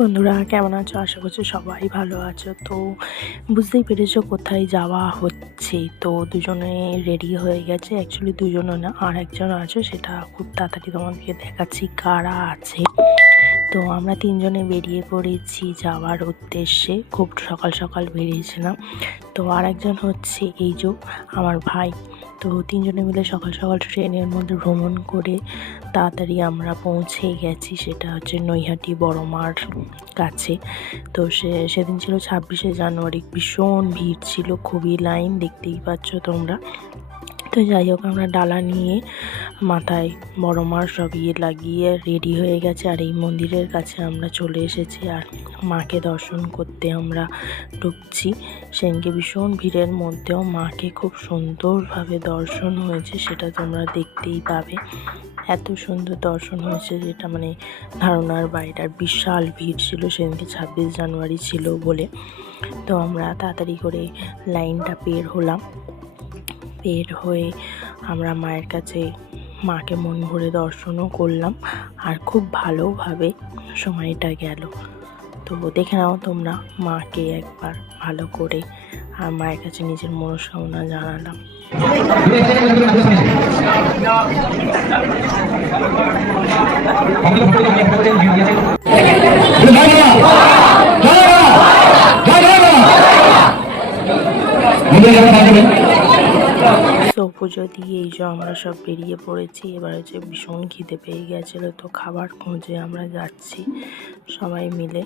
বন্ধুরা, কেমন আছো? আশা করছি সবাই ভালো আছো। তো বুঝতেই পেরেছো কোথায় যাওয়া হচ্ছে। তো দুজনে রেডি হয়ে গেছে, অ্যাকচুয়ালি দুজনও না, আর একজন আছে, সেটা খুব তাড়াতাড়ি তোমাদেরকে দেখাচ্ছি কারা আছে। তো আমরা তিনজনে বেরিয়ে পড়েছি যাওয়ার উদ্দেশ্যে, খুব সকাল সকাল বেরিয়েছিলাম। তো আর একজন হচ্ছে এই যে আমার ভাই। তো তিনজনে মিলে সকাল সকাল ট্রেনের মধ্যে ভ্রমণ করে তাড়াতাড়ি আমরা পৌঁছে গেছি, সেটা হচ্ছে নৈহাটি বড় মার কাছে। তো সেদিন ছিল 26শে জানুয়ারি, ভীষণ ভিড় ছিল, খুবই লাইন, দেখতেই পাচ্ছ তোমরা। তো যাই হোক, আমরা ডালা নিয়ে মাথায় বড় মার সব লাগিয়ে রেডি হয়ে গেছে, আর এই মন্দিরের কাছে আমরা চলে এসেছি, আর মাকে দর্শন করতে আমরা ঢুকছি। সেদিনকে ভীষণ ভিড়ের মধ্যেও মাকে খুব সুন্দরভাবে দর্শন হয়েছে, সেটা তোমরা দেখতেই পাবে। এত সুন্দর দর্শন হয়েছে যেটা মানে ধারণার বাইরে। আর বিশাল ভিড় ছিল সেদিনকে, 26 জানুয়ারি ছিল বলে। তো আমরা তাড়াতাড়ি করে লাইনটা বের হলাম। বের হয়ে আমরা মায়ের কাছে মাকে মন ভরে দর্শনও করলাম, আর খুব ভালোভাবে সময়টা গেল। তো দেখে নাও তোমরা মাকে একবার ভালো করে, আর মায়ের কাছে নিজের মনস্কামনা জানালাম। তো পুজো দিয়ে এই যে আমরা সব বেরিয়ে পড়েছি। এবার হচ্ছে ভীষণ খিদে পেয়ে গেছিলো, তো খাবার খুঁজে আমরা যাচ্ছি সবাই মিলে।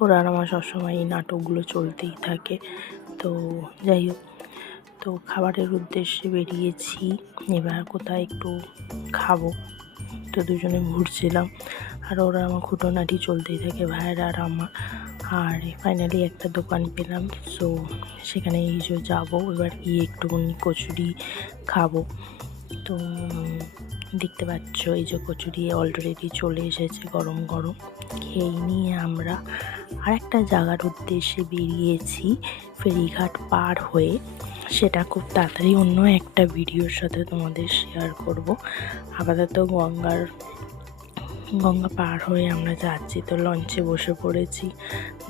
ওরা আর আমার সবসময় এই নাটকগুলো চলতেই থাকে। তো যাই হোক, তো খাবারের উদ্দেশ্যে বেরিয়েছি। এবার কোথায় একটু খাবো, তো দুজনে ঘুরছিলাম, আর ওরা আমার খুঁটোনাটি চলতেই থাকে, ভাইয়ের আর আমার। আর ফাইনালি একটা দোকান পেলাম, সো সেখানে এই যে যাবো, এবার গিয়ে একটুখানি কচুরি খাবো। তো দেখতে পাচ্ছ এই যে কচুরি অলরেডি চলে এসেছে গরম গরম। খেয়ে নিয়ে আমরা আরেকটা জায়গার উদ্দেশ্যে বেরিয়েছি, ফেরিঘাট পার হয়ে। সেটা খুব তাড়াতাড়ি অন্য একটা ভিডিওর সাথে তোমাদের শেয়ার করব। আপাতত গঙ্গা পার হয়ে আমরা যাচ্ছি। তো লঞ্চে বসে পড়েছি,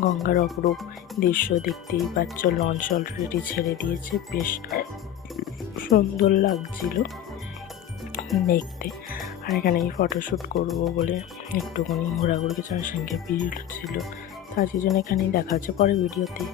গঙ্গার অপরূপ দৃশ্য দেখতেই পাচ্ছ। লঞ্চ অলরেডি ছেড়ে দিয়েছে, বেশ সুন্দর লাগছিল দেখতে। আর এখানে এই ফটোশ্যুট করবো বলে একটুখানি ঘোরাঘুরি কিছু সঙ্গে ভিড় ছিল, তার জন্য এখানেই দেখা হচ্ছে পরে ভিডিওতে।